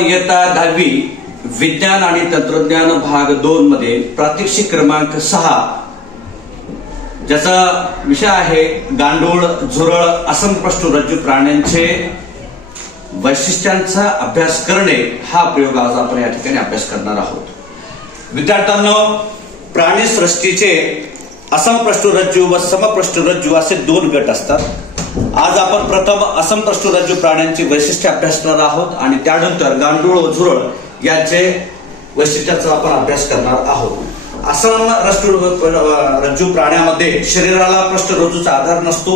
इयत्ता 10वी विज्ञान आणि तंत्रज्ञान भाग 2 मध्ये प्रात्यक्षिक क्रमांक 6 ज्याचा विषय आहे गांडूळ झुरळ असंप्रष्टरज्जू प्राण्यांचे वैशिष्ट्यांचा अभ्यास करणे हा प्रयोग आज आपण या ठिकाणी अभ्यास करणार आहोत। विद्यार्थ्यांनो, प्राणी सृष्टीचे असंप्रष्टरज्जू व समप्रष्टरज्जू असे दोन गट असतात। आज आपण प्रथम असंप्रष्टरज्जू प्राण्यांची वैशिष्ट्ये अभ्यासणार आहोत आणि त्यानंतर गांडूळ व झुरळ यांचे वैशिष्ट्याचा आपण अभ्यास करणार आहोत। असंप्रष्टरज्जू प्राण्यामध्ये शरीराला पृष्ठरज्जूचा आधार नसतो,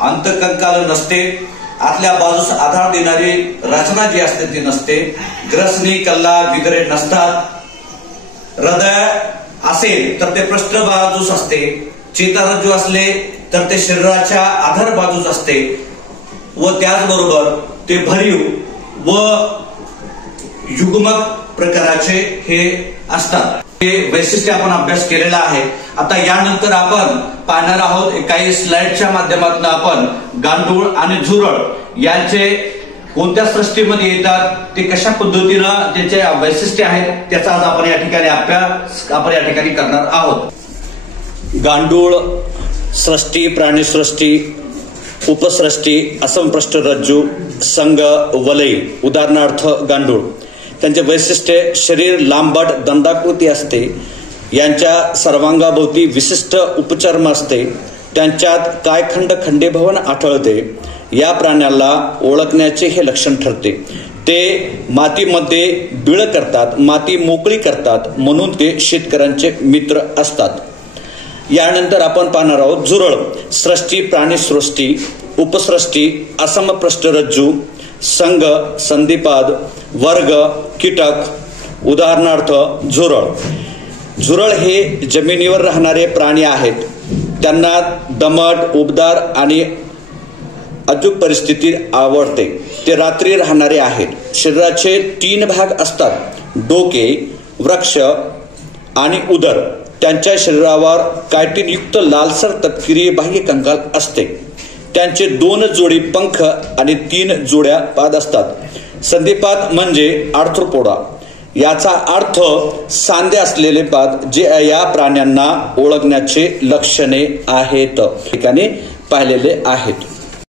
अंतकंकाल नसते, आतल्या बाजूस आधार देणारी रचना जी असते ती नसते, ग्रसनी कल्ला विगरे नसतात, हृदय असेल तर ते पृष्ठ बाजूस असते, चेतारज्जू असले तर ते शरीराच्या आधार बाजूस असते व त्याचबरोबर ते भरीव व युग्मक प्रकाराचे हे असतात। हे वैशिष्ट्य आपण अभ्यास केलेला आहे। आता यानंतर आपण पाहणार आहोत काही स्लाइडच्या माध्यमातून आपण गांडूळ आणि झुरळ यांचे कोणत्या सृष्टीमध्ये येतात, ते कशा पद्धतीनं त्याचे वैशिष्ट्य आहेत त्याचा आज आपण या ठिकाणी अभ्यास या ठिकाणी करणार आहोत। गांडूळ सृष्टी, प्राणीसृष्टी, उपसृष्टी, असंप्रष्टरज्जू, संघ, वलय। उदाहरणार्थ गांडूळ, त्यांचे वैशिष्ट्य शरीर लांबट दंडाकृती असते, यांच्या सर्वांगाभोवती विशिष्ट उपचर्म असते, त्यांच्यात कायखंड खंडीभवन आढळते। या प्राण्याला ओळखण्याचे हे लक्षण ठरते। ते मातीमध्ये बिळ करतात, माती मोकळी करतात, म्हणून ते शेतकऱ्यांचे मित्र असतात। यानंतर आपण पाहणार आहोत झुरळ सृष्टी, प्राणीसृष्टी, उपसृष्टी, असमप्रष्टरज्जू, संघ, संधिपाद, वर्ग, कीटक। उदाहरणार्थ झुरळ। झुरळ हे जमिनीवर राहणारे प्राणी आहेत। त्यांना दमट, उबदार आणि अचूक परिस्थिती आवडते। ते रात्री राहणारे आहेत। शरीराचे 3 भाग असतात, डोके, वृक्ष आणि उदर। त्यांच्या शरीरावर कायटिनयुक्त लालसर तपकिरी बाह्य कंकाल असते। त्यांचे 2 जोडी पंख आणि 3 जोड्या पाद असतात। संधिपाद म्हणजे आर्थ्रोपोडा, याचा अर्थ सांधे असलेले पाद, जे या प्राण्यांना ओळखण्याचे लक्षणे आहेत ठिकाणी पाहिलेले आहेत।